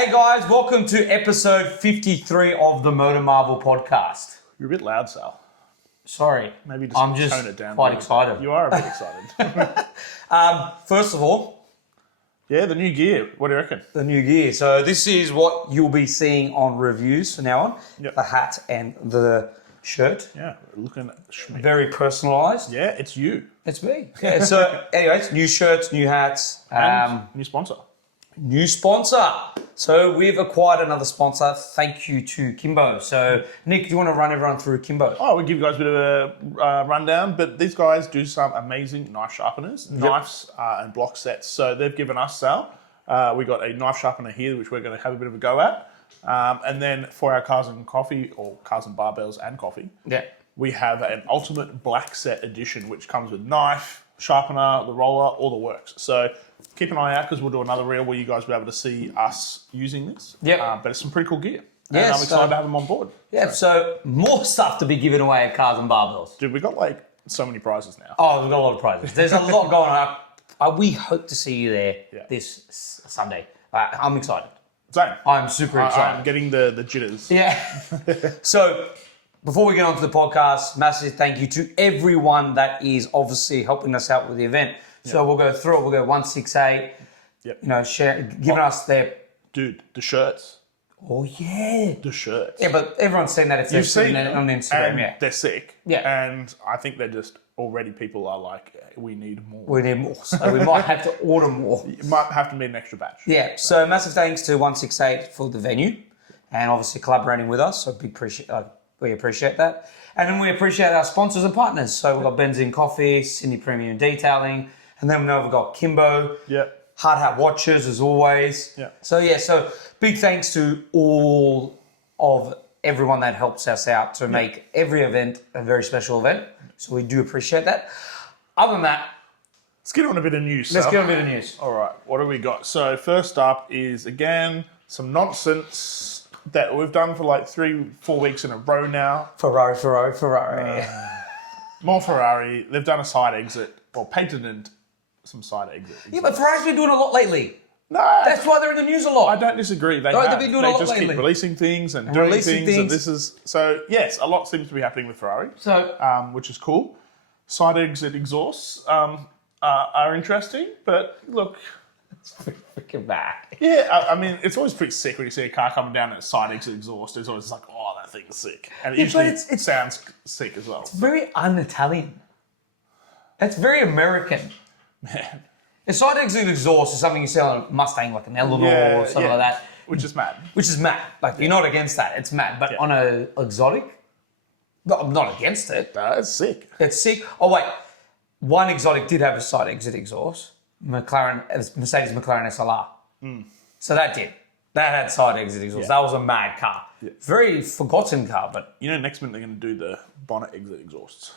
Hey guys, welcome to episode 53 of the MotorMarvel Podcast. You're a bit loud, Sal. Sorry, Maybe just I'm just tone it down. quite excited. You are a bit excited. First of all, Yeah, the new gear. What do you reckon? the new gear. So this is what you'll be seeing on reviews from now on. Yep. The hat and the shirt. Yeah, looking schmick. Very personalised. Yeah, it's you. It's me. Yeah, so anyways, new shirts, new hats, And new sponsor. new sponsor. So we've acquired another sponsor. Thank you to Kimbo. So Nick, do you want to run everyone through Kimbo? Oh, we'll give you guys a bit of a rundown, but these guys do some amazing knife sharpeners, knives and block sets. So they've given us, Sal, we got a knife sharpener here, which we're going to have a bit of a go at. And then for our cars and coffee, or cars and barbells and coffee, Yeah. we have an ultimate black set edition, which comes with knife, sharpener, the roller, all the works. So keep an eye out because we'll do another reel where you guys will be able to see us using this. Yeah. But it's some pretty cool gear. Yeah, And I'm excited so- to have them on board. Yeah, so more stuff to be given away at Cars and Barbells. Dude, we got like so many prizes now. Oh, we've got a lot of prizes. There's a lot going on. We hope to see you there Yeah. this Sunday. I'm excited. Same. I'm super excited. I'm getting the jitters. Yeah. So, before we get on to the podcast, massive thank you to everyone that is obviously helping us out with the event. So we'll go through it. We'll go 168. Yep. You know, giving us their. Dude, the shirts. Oh yeah. The shirts. Yeah, but everyone's seen that if they've You've seen seen it them, on Instagram. and Yeah. they're sick. Yeah. And I think they're just already people are like, we need more. We need more, so we might have to order more. It might have to be an extra batch. Yeah, so massive thanks to 168 for the venue and obviously collaborating with us. So we appreciate that. And then we appreciate our sponsors and partners. So we've got Benzin Coffee, Sydney Premium Detailing, and then we've got Kimbo, Yep. Hard Hat Watches as always. Yeah. So big thanks to all of everyone that helps us out to make every event a very special event. So we do appreciate that. Other than that, Let's get on a bit of news. let's Sal. get on a bit of news. All right, what do we got? So first up is, again, some nonsense that we've done for like 3-4 weeks in a row now. Ferrari. More Ferrari. They've done a side exit, or patented some side exit. Yeah, but Ferrari's been doing a lot lately. No, That's why they're in the news a lot. I don't disagree. They, No, have. they've been doing a They lot just lately. keep releasing things and doing releasing things. And things. this is, so yes, a lot seems to be happening with Ferrari, So, which is cool. Side exit exhausts are interesting, but look, freaking back. yeah, I mean, it's always pretty sick when you see a car coming down at a side exit exhaust. It's always like, oh, that thing's sick. And it Yeah, usually but it's- sounds sick as well. Very un-Italian. It's very American. Man. A side exit exhaust is something you see on a Mustang, like an Eleanor or something like that, Which is mad. which is mad. Like, you're not against that. It's mad. But on a exotic, no, I'm not against it. That's sick. It's sick. Oh, wait. One exotic did have a side exit exhaust. Mercedes McLaren SLR. So that did. That had side exit exhaust. That was a mad car. Very forgotten car, but You know, next minute they're going to do the bonnet exit exhausts.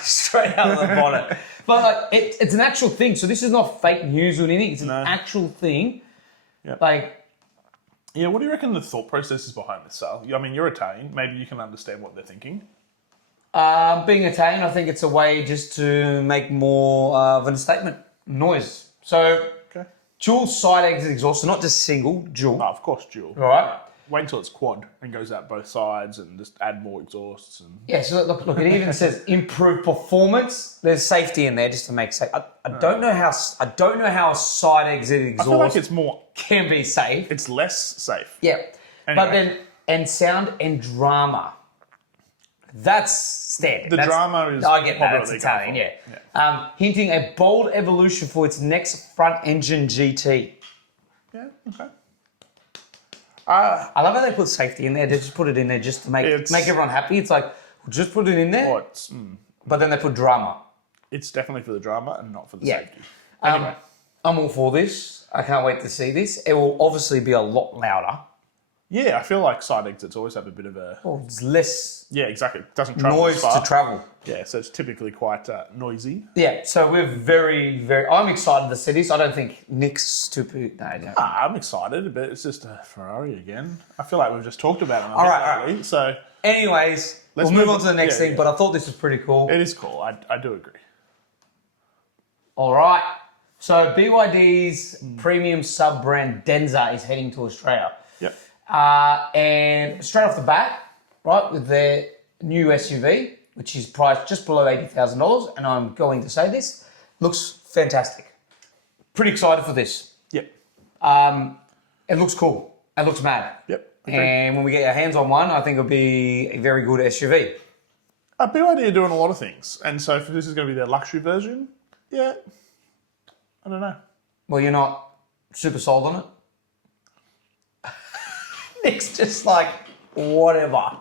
straight out of the bonnet. But like, it's an actual thing. So this is not fake news or anything. It's an actual thing. Yeah. Like, Yeah, what do you reckon the thought process is behind this, Sal? I mean, you're Italian. Maybe you can understand what they're thinking. being Italian, I think it's a way just to make more of a statement noise. So Okay. dual side exit exhaust, so not just single, dual. No, of course, dual. All right. Wait until it's quad and goes out both sides and just add more exhausts. And Yeah, so look, it even says improved performance. There's safety in there just to make safe. I don't know how a side exit I exhaust feel like it's more, can be safe. it's less safe. Yeah. But Anyway. then, and sound and drama. That's standard. The That's, drama is I get that. probably It's what they Italian, go yeah. Hinting a bold evolution for its next front engine GT. Yeah, okay. I love how they put safety in there. They just put it in there just to make everyone happy. It's like, just put it in there. But then they put drama. It's definitely for the drama and not for the Yeah. safety. Anyway. I'm all for this. I can't wait to see this. It will obviously be a lot louder. Yeah, I feel like side exits always have a bit of a... Well, it's less Yeah, exactly. It doesn't travel noise as far. to travel. Yeah, so it's typically quite noisy. Yeah, so we're very... I'm excited to see this. I don't think Nick's stupid. No. I'm excited, but it's just a Ferrari again. I feel like we've just talked about it. All right. Lately, so Anyways, we'll move on to the next thing, but I thought this was pretty cool. it is cool. I do agree. All right. So BYD's premium sub-brand Denza is heading to Australia. Yep. And straight off the bat, right, with their new SUV, which is priced just below $80,000, and I'm going to say this, looks fantastic. Pretty excited for this. Yep. It looks cool. It looks mad. Yep. And when we get our hands on one, I think it'll be a very good SUV. BYD are doing a lot of things, and so if this is going to be their luxury version, yeah, I don't know. Well, you're not super sold on it? Nick's just like, whatever.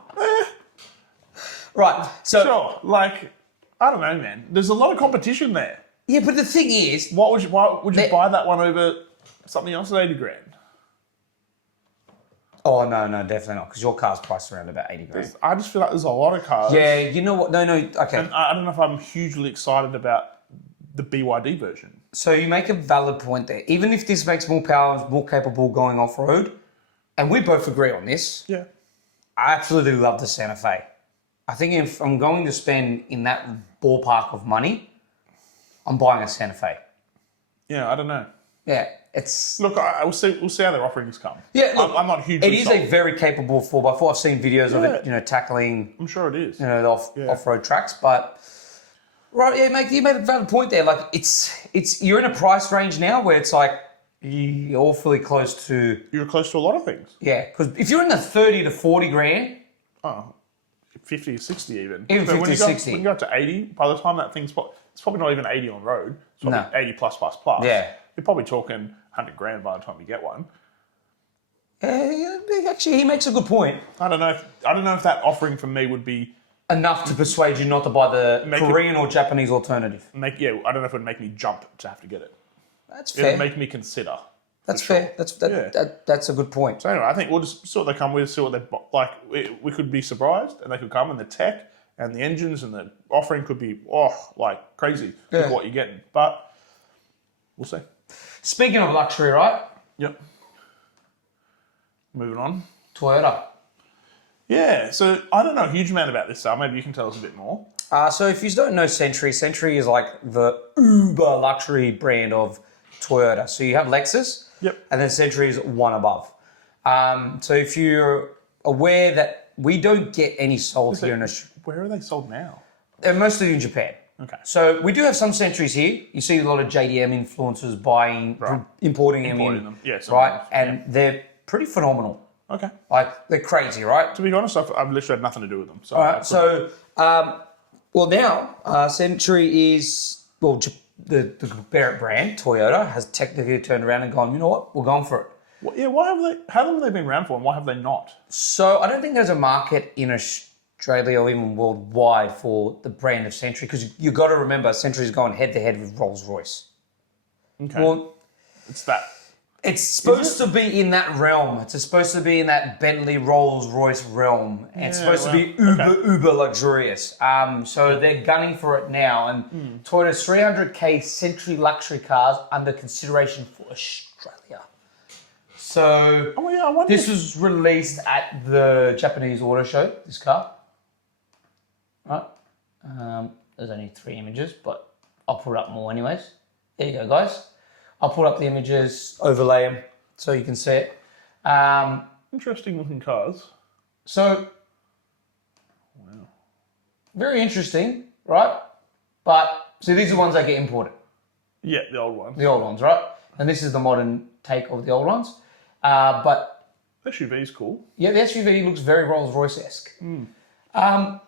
Right, so... Sure, like, I don't know, man. There's a lot of competition there. Yeah, but the thing is... Why would you buy that one over something else at 80 grand? Oh, no, definitely not, because your car's priced around about 80 grand. I just feel like there's a lot of cars. Yeah, you know what? No, okay. And I don't know if I'm hugely excited about the BYD version. So you make a valid point there. Even if this makes more power, more capable going off-road, and we both agree on this, Yeah. I absolutely love the Santa Fe. I think if I'm going to spend in that ballpark of money, I'm buying a Santa Fe. Yeah, I don't know. Yeah, it's... Look, we'll see how their offerings come. Yeah, look, I'm not hugely It is sold. a very capable 4x4. I've seen videos of it, tackling... I'm sure it is. The off-road tracks, but... Right, yeah, you made a valid point there. Like, it's you're in a price range now where it's like, you're awfully close to... You're close to a lot of things. Yeah, because if you're in the 30 to 40 grand... Oh, 50 to 60 even. Even So 50 to 60. When you go up to 80, by the time that thing's... It's probably not even 80 on road. It's probably 80 plus. Yeah. You're probably talking 100 grand by the time you get one. Actually, he makes a good point. I don't know if that offering from me would be... Enough to persuade you not to buy the Korean or Japanese alternative. I don't know if it would make me jump to have to get it. That's It fair. would make me consider. That's fair. That's a good point. So anyway, I think we'll just see what they come with, see what they... Like, we could be surprised, and they could come, and the tech and the engines and the offering could be, crazy with what you're getting. But we'll see. Speaking of luxury, right? Yep. Moving on. Toyota. Yeah, so I don't know a huge amount about this, Sal. Maybe you can tell us a bit more. So if you don't know Century is like the uber luxury brand of Toyota. So you have Lexus, Yep. and then Century is one above. So if you're aware that we don't get any sold here in Australia. Where are they sold now? They're mostly in Japan. Okay. So we do have some Centuries here. You see a lot of JDM influencers buying, importing them in. Yeah, right? And they're pretty phenomenal. Okay. Like, they're crazy, right? To be honest, I've literally had nothing to do with them. So All right, so, now Century is, the parent brand, Toyota, has technically turned around and gone, you know what, we're going for it. How long have they been around for and why have they not? So I don't think there's a market in Australia or even worldwide for the brand of Century, because you got to remember Century's going head-to-head with Rolls-Royce. Okay. Well, It's that. it's supposed to be in that realm. It's supposed to be in that Bentley Rolls-Royce realm. And it's supposed to be uber luxurious. So they're gunning for it now. And Toyota's 300k Century luxury cars under consideration for Australia. So this was released at the Japanese auto show, this car. Right? There's only 3 images, but I'll put up more anyways. There you go, guys. I'll put up the images, overlay them, so you can see it. Interesting looking cars. So, very interesting, right? But, see, these are the ones that get imported. Yeah, the old ones. The old ones, right? And this is the modern take of the old ones. But The SUV is cool. yeah, the SUV looks very Rolls-Royce-esque.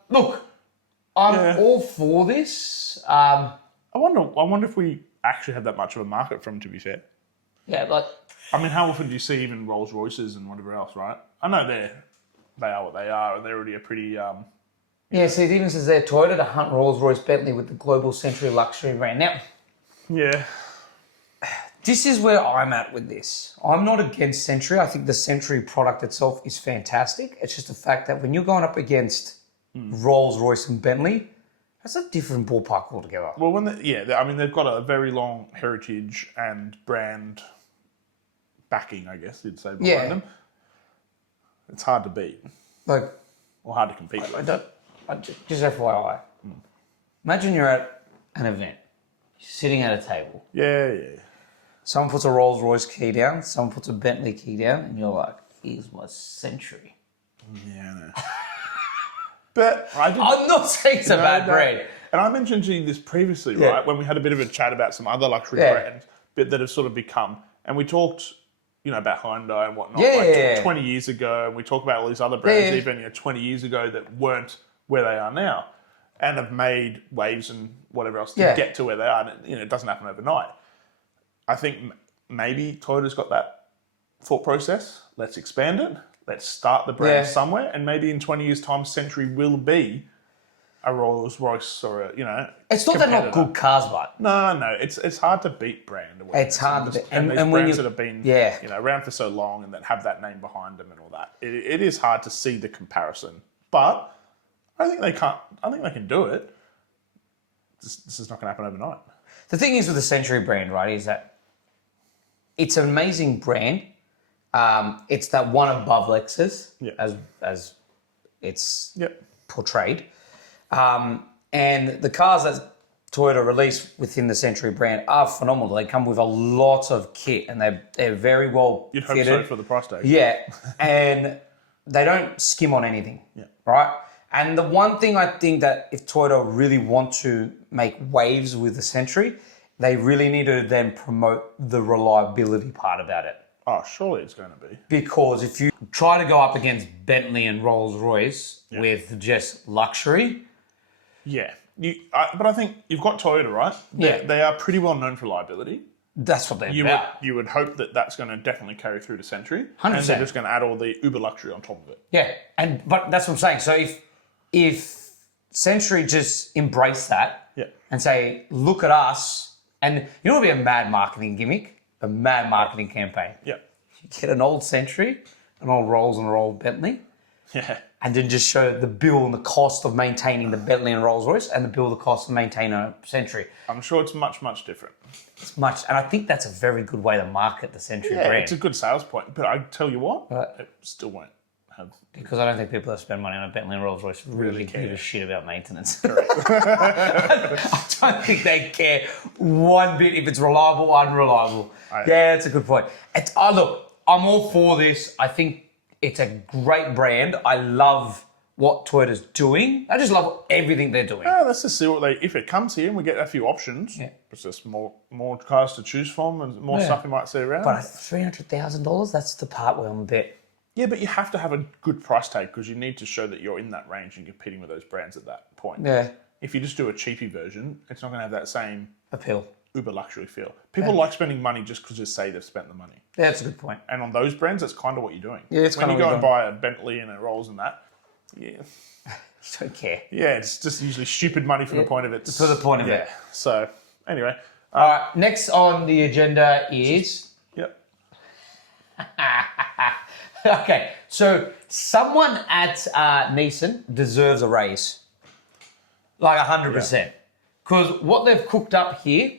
Look, I'm all for this. I wonder if we actually have that much of a market for them, to be fair. Yeah, like... I mean, how often do you see even Rolls Royces and whatever else, right? I know they are what they are, and they're already a pretty... Yeah, see, it even says there, Toyota to hunt Rolls-Royce Bentley with the global Century luxury brand. Now, Yeah. this is where I'm at with this. I'm not against Century. I think the Century product itself is fantastic. It's just the fact that when you're going up against Rolls-Royce and Bentley, that's a different ballpark altogether. Well, they've got a very long heritage and brand backing, I guess you'd say, behind them. It's hard to beat. Like, Or hard to compete with. just FYI. Imagine you're at an event. sitting at a table. Yeah. Someone puts a Rolls-Royce key down, someone puts a Bentley key down, and you're like, here's my Century. Yeah, I know. But I'm not saying it's a bad brand. And I mentioned to you this previously, right? When we had a bit of a chat about some other luxury brands that have sort of become, and we talked, about Hyundai and whatnot, 20 years ago, and we talk about all these other brands even 20 years ago that weren't where they are now, and have made waves and whatever else to get to where they are. And it doesn't happen overnight. I think maybe Toyota's got that thought process. Let's expand it. Let's start the brand somewhere, and maybe in 20 years' time, Century will be a Rolls-Royce or It's not that they're not good cars, but no, it's hard to beat brand awareness. It's hard to beat, and these brands that have been around for so long and that have that name behind them and all that. It is hard to see the comparison, but I think they can't. I think they can do it. This is not going to happen overnight. The thing is with the Century brand, right, is that it's an amazing brand. It's that one above Lexus, as it's portrayed. And the cars that Toyota released within the Century brand are phenomenal. They come with a lot of kit, and they're very well You'd hope fitted. so for the price tag. Yeah, and they don't skim on anything, right? And the one thing I think that if Toyota really want to make waves with the Century, they really need to then promote the reliability part about it. Oh, surely it's going to be. Because if you try to go up against Bentley and Rolls-Royce with just luxury... Yeah. But I think you've got Toyota, right? They are pretty well known for reliability. That's what they're about. You would hope that that's going to definitely carry through to Century. 100%. And they're just going to add all the uber luxury on top of it. Yeah, but that's what I'm saying. So if Century just embrace that and say, look at us, and you know what would be a mad marketing gimmick? A mad marketing campaign. Yeah. You get an old Century, an old Rolls and an old Bentley. Yeah. And then just show the bill and the cost of maintaining the Bentley and Rolls-Royce and the bill and the cost of maintaining a Century. I'm sure it's much, much different. It's much, and I think that's a very good way to market the Century brand. It's a good sales point. But I tell you what, it still won't have... Because I don't think people that spend money on a Bentley and Rolls-Royce really give a shit about maintenance. I don't think they care one bit if it's reliable or unreliable. That's a good point. Look, I'm all for this. I think it's a great brand. I love what Toyota's doing. I just love everything they're doing. Let's just see if it comes here and we get a few options. Yeah. It's just more cars to choose from and more stuff you might see around. But $300,000, that's the part where I'm a bit... Yeah, but you have to have a good price tag because you need to show that you're in that range and competing with those brands at that point. Yeah. If you just do a cheapy version, it's not going to have that same... appeal. Uber luxury feel. People like spending money just because they say they've spent the money. Yeah, that's a good point. And on those brands, that's kind of what you're doing. Yeah, it's when kind you of go and buy a Bentley and a Rolls and that, you don't care. Yeah, it's just usually stupid money for the point of it. For the point of it. So, anyway. All right, next on the agenda is... Yep. Okay, so someone at Nissan deserves a raise. Like 100%. Because what they've cooked up here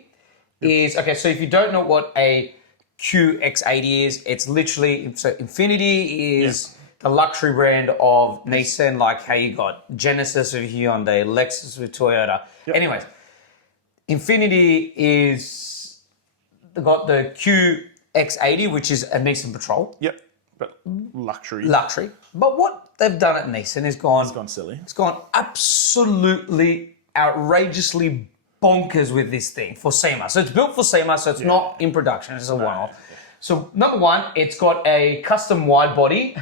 is... Okay, so if you don't know what a QX80 is, it's literally... So Infiniti is the luxury brand of Nissan, like how you got Genesis with Hyundai, Lexus with Toyota. Yep. Anyways, Infiniti is... They've got the QX80, which is a Nissan Patrol. Yep. But luxury. But what they've done at Nissan is gone... It's gone silly. It's gone absolutely outrageously bonkers with this thing for SEMA. So it's built for SEMA, so it's not in production. It's a one-off. Yeah. So number one, it's got a custom wide body.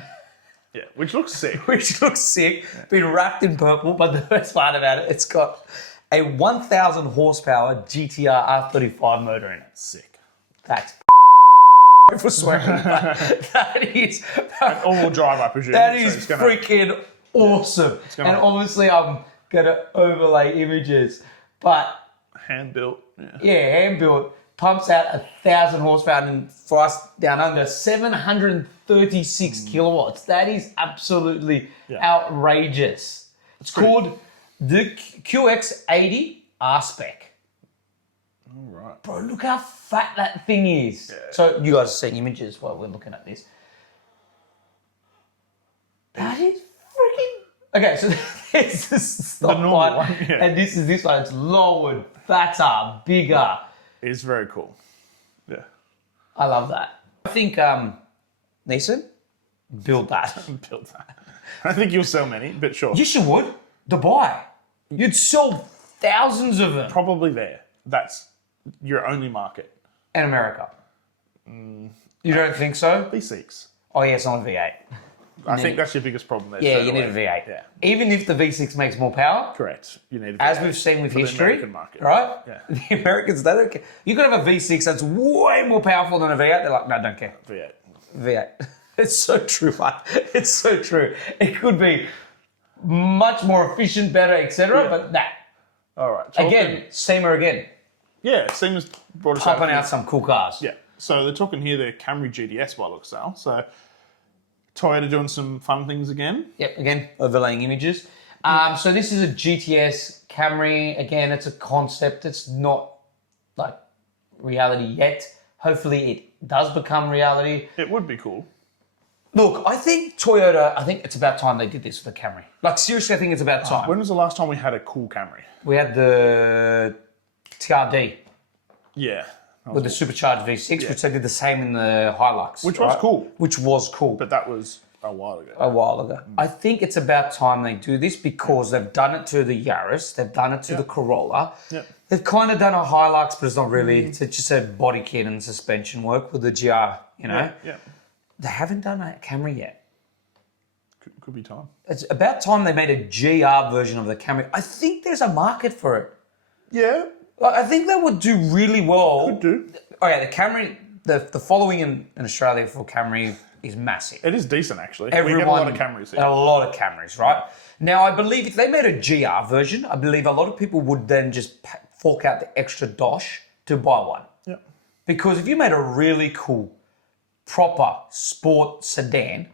Yeah, which looks sick. Been wrapped in purple, but the best part about it, it's got a 1,000 horsepower GTR R35 motor in it. Sick. That's for swearing. That is... all-wheel drive, I presume. That is freaking awesome. And obviously I'm going to overlay images, but... Hand-built. Yeah, hand-built. Pumps out 1,000 horsepower and for us down under 736 kilowatts. That is absolutely outrageous. It's called the QX80 R-SPEC. All right. Bro, look how fat that thing is. Yeah. So you guys are seeing images while we're looking at this. That is freaking... Okay, so this is the normal one. And this is this one. It's lowered fatter, bigger. It's very cool. Yeah. I love that. I think Nissan, build that. Build that. I think you'll sell many, but sure. Yes, you would. Dubai. You'd sell thousands of them. Probably there. That's your only market. In America. You don't think so? V6. Oh, yeah, it's on a V8. I think that's your biggest problem there. Yeah, straight you need away. a V8. Yeah. Even if the V6 makes more power, Correct. You need a V8. as we've seen with For the history, American market. right? Yeah. The Americans, they don't care. You could have a V6 that's way more powerful than a V8. They're like, no, don't care. V8. V8. It's so true, mate. It's so true. It could be much more efficient, better, etc. But nah. All right. Again, SEMA again. Yeah, Seamus brought us Pumping out. out some cool cars. Yeah. So they're talking here the Camry GTS by looks Sal. So Toyota doing some fun things again. Yep, again, overlaying images. So this is a GTS Camry. Again, it's a concept. It's not like reality yet. Hopefully it does become reality. It would be cool. Look, I think Toyota, it's about time they did this for the Camry. Like, seriously, I think it's about time. When was the last time we had a cool Camry? We had the TRD Yeah. with the supercharged V6, which they did the same in the Hilux. Which was cool. Which was cool. But that was a while ago. A while ago. I think it's about time they do this because they've done it to the Yaris, they've done it to the Corolla. Yeah. They've kind of done a Hilux, but it's not really. It's just a body kit and suspension work with the GR, you know? Yeah. They haven't done a Camry yet. Could be time. It's about time they made a GR version of the Camry. I think there's a market for it. Yeah. Like, I think that would do really well. Could do. Oh yeah, the Camry, the following in Australia for Camry is massive. It is decent, actually. Everyone, we get a lot of Camrys here. A lot of Camrys, right? Now, I believe if they made a GR version, I believe a lot of people would then just fork out the extra dosh to buy one. Yeah. Because if you made a really cool, proper sport sedan,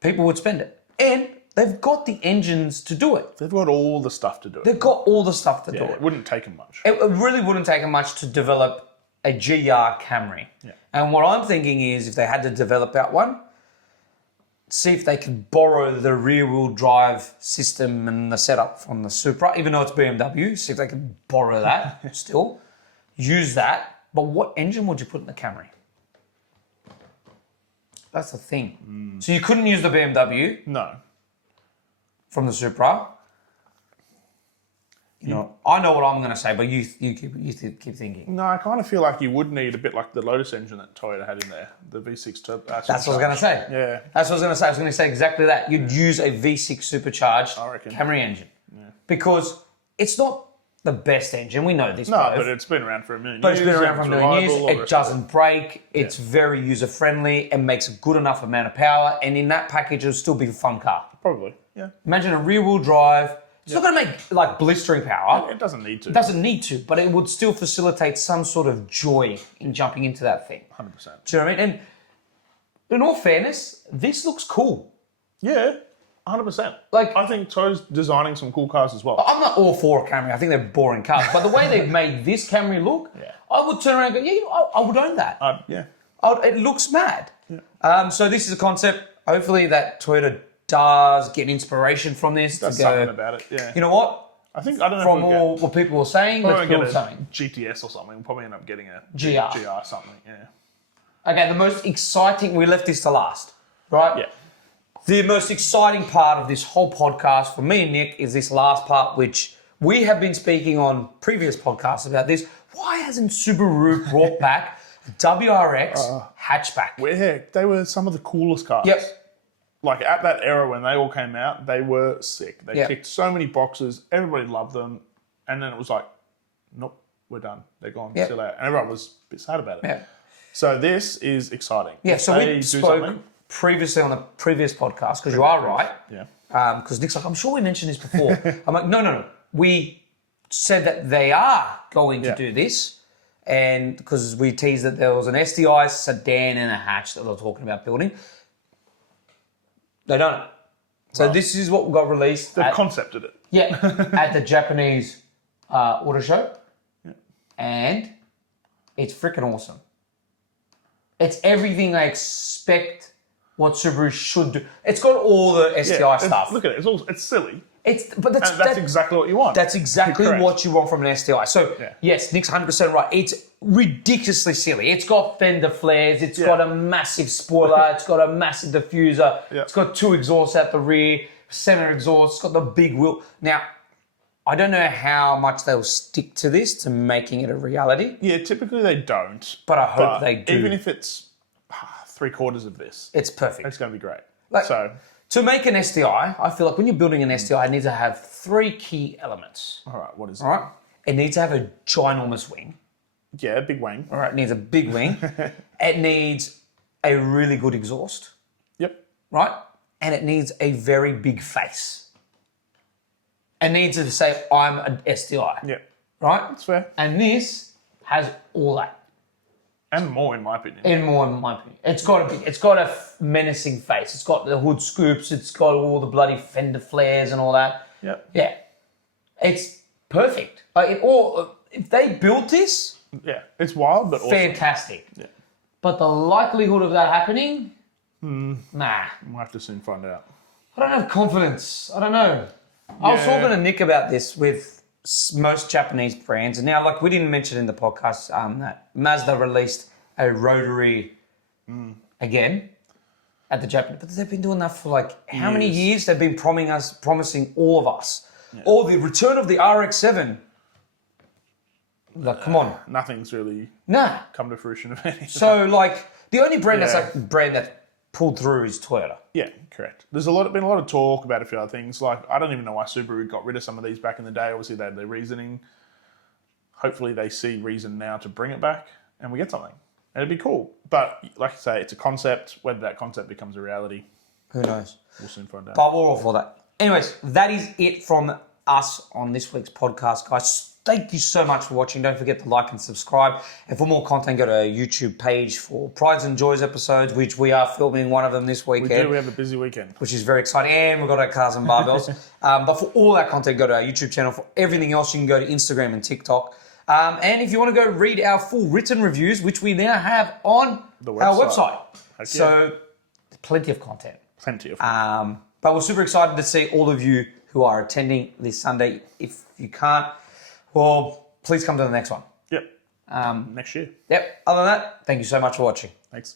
people would spend it. And they've got the engines to do it. They've got all the stuff to do it. They've got all the stuff to do Yeah, it. it wouldn't take them much. It really wouldn't take them much to develop a GR Camry. Yeah. And what I'm thinking is if they had to develop out one, see if they could borrow the rear-wheel drive system and the setup from the Supra, even though it's BMW, see if they could borrow that still, use that. But what engine would you put in the Camry? That's the thing. So you couldn't use the BMW No. from the Supra. You know, I know what I'm going to say, but you keep thinking. No, I kind of feel like you would need a bit like the Lotus engine that Toyota had in there, the V6 turbo. That's what I was going to say. Yeah. That's what I was going to say. I was going to say exactly that. You'd use a V6 supercharged I reckon. Camry engine. Yeah. Because it's not the best engine. We know this. No, both. but it's been around for a million But years. it's been around for a million years. reliable, all the It rest of doesn't break. It's very user-friendly. It makes a good enough amount of power. And in that package, it'll still be a fun car. Probably, yeah. Imagine a rear-wheel drive. It's not going to make like blistering power. It doesn't need to. It doesn't need to, but it would still facilitate some sort of joy in jumping into that thing. 100%. Do you know what I mean? And in all fairness, this looks cool. Yeah, 100%. Like- I think Toyota's designing some cool cars as well. I'm not all for a Camry. I think they're boring cars. But the way they've made this Camry look, I would turn around and go, yeah, I would own that. Yeah. It looks mad. Yeah. So this is a concept. Hopefully that Toyota does get inspiration from this. That's to go, something about it, yeah. You know what? I don't know From if we'll all what people were saying, get, let's build something. GTS or something. We'll probably end up getting a GR. GR something, yeah. Okay, the most exciting, we left this to last, right? Yeah. The most exciting part of this whole podcast for me and Nick is this last part, which we have been speaking on previous podcasts about this. Why hasn't Subaru brought back WRX hatchback? Yeah, they were some of the coolest cars. Yep. Like at that era when they all came out, they were sick. They Yep. ticked so many boxes. Everybody loved them. And then it was like, nope, we're done. They're gone. Yep. See you later. And everyone was a bit sad about it. Yeah. So this is exciting. Yeah, If so they we do spoke something- previously on a previous podcast, because you are right. Yeah. Because Nick's like, I'm sure we mentioned this before. I'm like, no. We said that they are going to do this. And because we teased that there was an SDI sedan and a hatch that they were talking about building. They don't. So this is what got released. They've concepted it. Yeah, at the Japanese auto show. Yeah. And it's freaking awesome. It's everything I expect what Subaru should do. It's got all the STI stuff. Look at it. It's silly, That's exactly what you want. That's exactly Correct. what you want from an STI. So, yes, Nick's 100% right. It's ridiculously silly. It's got fender flares. It's got a massive spoiler. It's got a massive diffuser. It's got 2 exhausts out the rear, center exhaust. It's got the big wheel. Now, I don't know how much they'll stick to this to making it a reality. Yeah, typically they don't. But I hope they do. Even if it's 3/4 of this, it's perfect. it's going to be great. To make an STI, I feel like when you're building an STI, it needs to have 3 key elements. All right, what is it? All right? It needs to have a ginormous wing. Yeah, big wing. All right, it needs a big wing. It needs a really good exhaust. Yep. Right? And it needs a very big face. It needs to say, I'm an STI. Yep. Right? That's fair. And this has all that. And more, in my opinion. In my opinion. It's got a menacing face. It's got the hood scoops. It's got all the bloody fender flares and all that. Yep. Yeah. It's perfect. If they built this... Yeah, it's wild, but awesome. Fantastic. Yeah. But the likelihood of that happening... Nah. We'll have to soon find out. I don't have confidence. I don't know. I was talking to Nick about this with most Japanese brands, and now, like we didn't mention in the podcast, that Mazda released a rotary again at the Japanese, but they've been doing that for like how many years? They've been promising all of us, or the return of the RX-7. Like, come on, Nothing's really come to fruition of anything. So, like, the only brand that pulled through is Toyota. Yeah, correct. There's been a lot of talk about a few other things. Like, I don't even know why Subaru got rid of some of these back in the day. Obviously, they had their reasoning. Hopefully, they see reason now to bring it back and we get something. And it'd be cool. But, like I say, it's a concept. Whether that concept becomes a reality, who knows? We'll soon find out. But we're all for that. Anyways, that is it from us on this week's podcast, guys. Thank you so much for watching. Don't forget to like and subscribe. And for more content, go to our YouTube page for Prides and Joys episodes, which we are filming one of them this weekend. We do. We have a busy weekend. Which is very exciting. And we've got our cars and barbells. But for all that content, go to our YouTube channel. For everything else, you can go to Instagram and TikTok. And if you want to go read our full written reviews, which we now have on our website. So, plenty of content. Plenty of content. But we're super excited to see all of you who are attending this Sunday. If you can't, well, please come to the next one. Yep. Next year. Yep. Other than that, thank you so much for watching. Thanks.